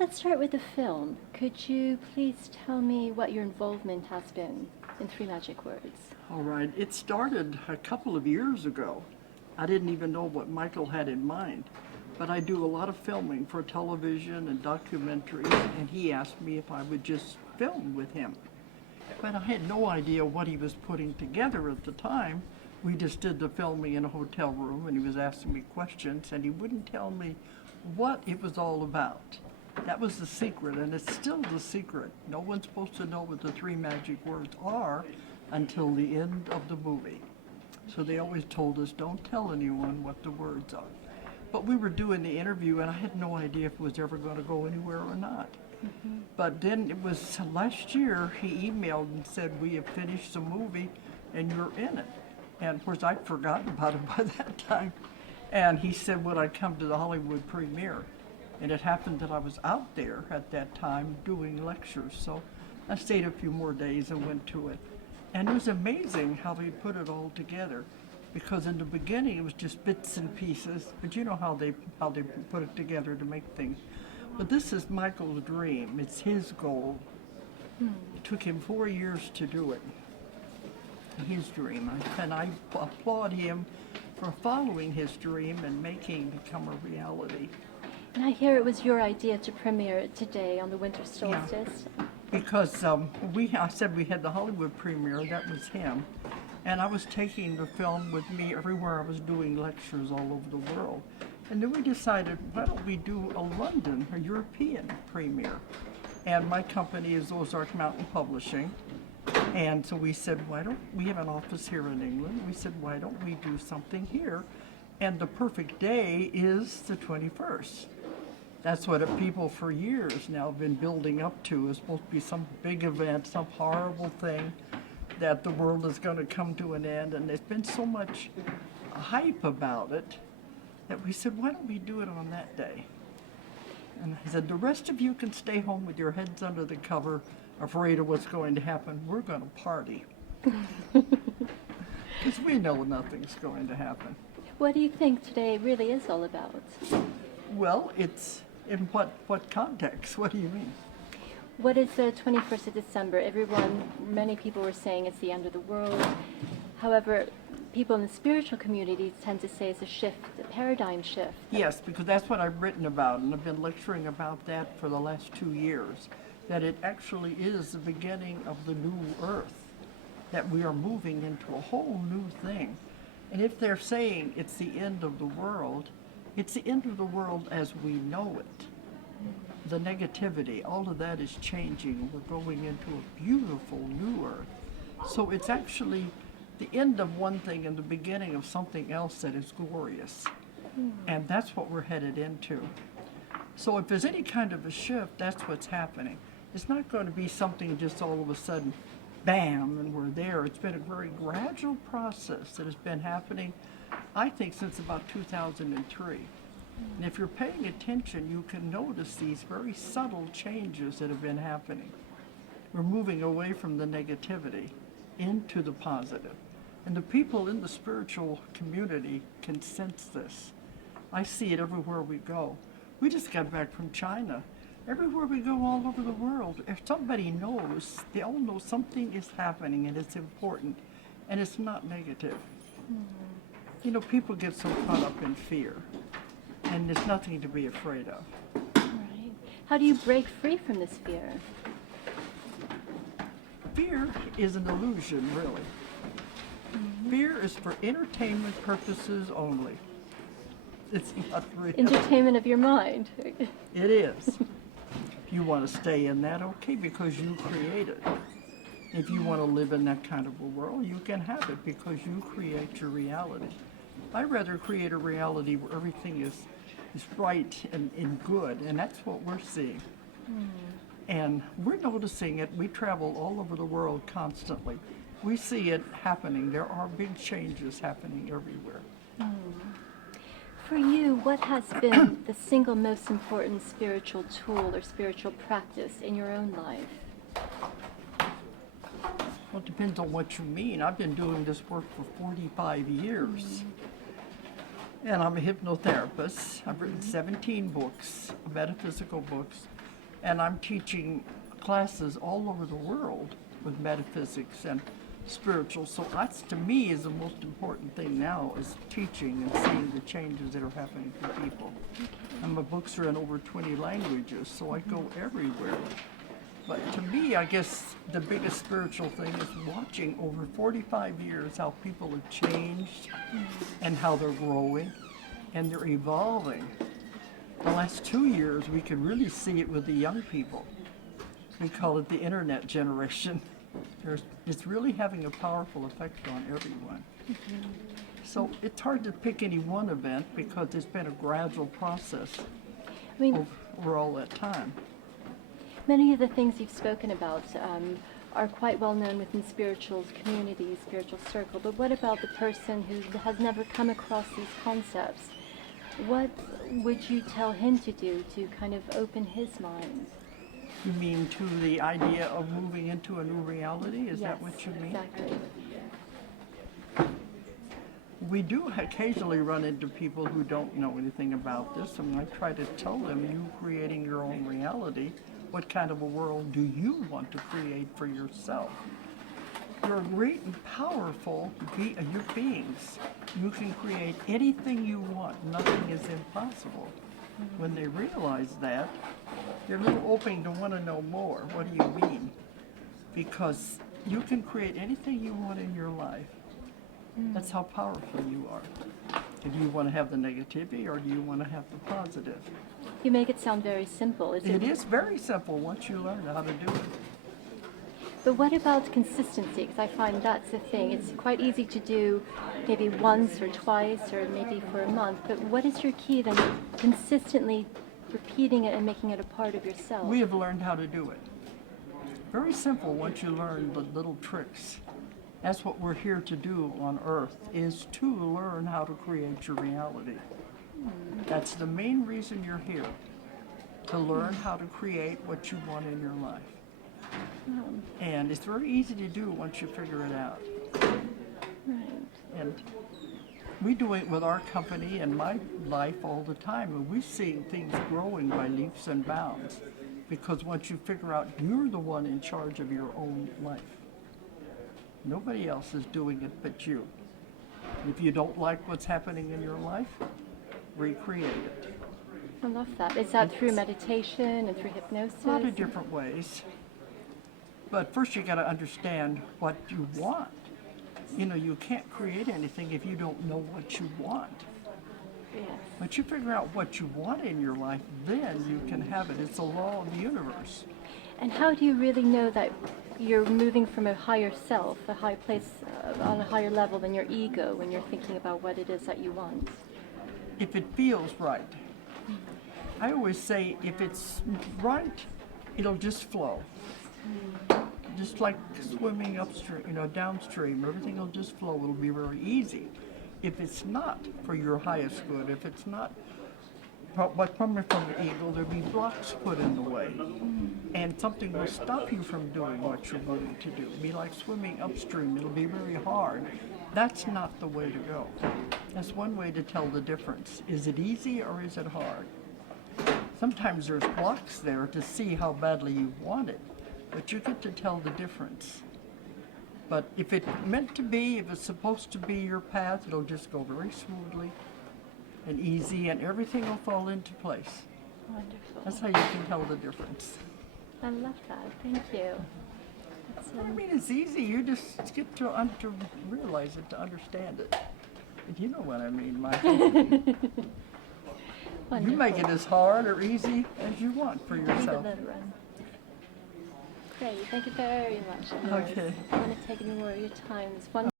Let's start with the film. Could you please tell me what your involvement has been in Three Magic Words? All right, it started a couple of years ago. I didn't even know what Michael had in mind, but I do a lot of filming for television and documentaries, and he asked me if I would just film with him. But I had no idea what he was putting together at the time. We just did the filming in a hotel room, and he was asking me questions, and he wouldn't tell me what it was all about. That was the secret, and it's still the secret. No one's supposed to know what the three magic words are until the end of the movie. So they always told us, don't tell anyone what the words are. But we were doing the interview, and I had no idea if it was ever going to go anywhere or not. But then it was last year, he emailed and said, we have finished the movie, and you're in it. And of course, I'd forgotten about it by that time. And he said, would I come to the Hollywood premiere? And it happened that I was out there at that time doing lectures. So I stayed a few more days and went to it. And it was amazing how they put it all together. Because in the beginning, it was just bits and pieces. But you know how they put it together to make things. But this is Michael's dream. It's his goal. It took him 4 years to do it. His dream. And I applaud him for following his dream and making it become a reality. And I hear it was your idea to premiere it today on the winter solstice. Yeah. Because I said we had the Hollywood premiere, that was him. And I was taking the film with me everywhere I was doing lectures all over the world. And then we decided, why don't we do a London, a European premiere? And my company is Ozark Mountain Publishing. And so we said, we have an office here in England. We said, why don't we do something here? And the perfect day is the 21st. That's what people for years now have been building up to. It's supposed to be some big event, some horrible thing that the world is going to come to an end. And there's been so much hype about it that we said, why don't we do it on that day? And I said, the rest of you can stay home with your heads under the cover, afraid of what's going to happen. We're going to party. Because we know nothing's going to happen. What do you think today really is all about? Well, it's in what context? What do you mean? What is the 21st of December? Many people were saying it's the end of the world. However, people in the spiritual community tend to say it's a shift, a paradigm shift. Yes, because that's what I've written about, and I've been lecturing about that for the last 2 years, that it actually is the beginning of the new earth, that we are moving into a whole new thing. And if they're saying it's the end of the world, it's the end of the world as we know it. The negativity, all of that is changing. We're going into a beautiful new earth. So it's actually the end of one thing and the beginning of something else that is glorious. And that's what we're headed into. So if there's any kind of a shift, that's what's happening. It's not going to be something just all of a sudden, bam, and we're there. It's been a very gradual process that has been happening, I think, since about 2003. And if you're paying attention, you can notice these very subtle changes that have been happening. We're moving away from the negativity into the positive. And the people in the spiritual community can sense this. I see it everywhere we go. We just got back from China. Everywhere we go all over the world, if somebody knows, they all know something is happening and it's important and it's not negative. You know, people get so caught up in fear and there's nothing to be afraid of. Right. How do you break free from this fear? Fear is an illusion, really. Fear is for entertainment purposes only. It's not real. Entertainment of your mind. It is. If you want to stay in that, okay, because you create it. If you want to live in that kind of a world, you can have it because you create your reality. I'd rather create a reality where everything is right and good, and that's what we're seeing. And we're noticing it. We travel all over the world constantly. We see it happening. There are big changes happening everywhere. For you, what has been the single most important spiritual tool or spiritual practice in your own life? Well, it depends on what you mean. I've been doing this work for 45 years. And I'm a hypnotherapist. I've written 17 books, metaphysical books. And I'm teaching classes all over the world with metaphysics and spiritual. So that's, to me, is the most important thing now, is teaching and seeing the changes that are happening for people. And my books are in over 20 languages, so I go everywhere. But to me, I guess the biggest spiritual thing is watching over 45 years how people have changed and how they're growing and they're evolving. The last 2 years, we could really see it with the young people. We call it the internet generation. It's really having a powerful effect on everyone. So it's hard to pick any one event because it's been a gradual process I mean, over all that time. many of the things you've spoken about are quite well known within spiritual communities, spiritual circle, but what about the person who has never come across these concepts? What would you tell him to do to kind of open his mind? You mean to the idea of moving into a new reality? Is Yes, that what you mean? exactly. We do occasionally run into people who don't know anything about this, and I try to tell them, you creating your own reality, what kind of a world do you want to create for yourself? You're great and powerful you're beings. You can create anything you want. Nothing is impossible. When they realize that, they're a little open to want to know more. What do you mean? Because you can create anything you want in your life. That's how powerful you are. Do you want to have the negativity or do you want to have the positive? You make it sound very simple. It is very simple once you learn how to do it. But what about consistency? Because I find that's the thing. It's quite easy to do maybe once or twice or maybe for a month. But what is your key then? Consistently repeating it and making it a part of yourself. We have learned how to do it. Very simple once you learn the little tricks. That's what we're here to do on Earth, is to learn how to create your reality. That's the main reason you're here, to learn how to create what you want in your life. And it's very easy to do once you figure it out. Right. And we do it with our company and my life all the time, and we see things growing by leaps and bounds. Because once you figure out you're the one in charge of your own life, nobody else is doing it but you. If you don't like what's happening in your life, recreate it. I love that. Is that through meditation and through hypnosis? A lot of different ways. But first you got to understand what you want. You know, you can't create anything if you don't know what you want. Yes. Once you figure out what you want in your life, then you can have it. It's a law of the universe. And how do you really know that you're moving from a higher self, a high place, on a higher level than your ego when you're thinking about what it is that you want? If it feels right. I always say if it's right, it'll just flow. Just like swimming upstream, downstream, everything will just flow. It'll be very easy. If it's not for your highest good, if it's not coming from the ego, there'll be blocks put in the way. And something will stop you from doing what you're wanting to do. It'll be like swimming upstream. It'll be very hard. That's not the way to go. That's one way to tell the difference. Is it easy or is it hard? Sometimes there's blocks there to see how badly you want it, but you get to tell the difference. But if it's meant to be, if it's supposed to be your path, it'll just go very smoothly and easy, and everything will fall into place. Wonderful. That's how you can tell the difference. I love that. Thank you. That's, I mean, it's easy. You just get to realize it, to understand it. And you know what I mean, Michael. You make it as hard or easy as you want for yourself. Let it run. Great. Thank you very much, Dolores. Okay. I don't want to take any more of your time. It's wonderful.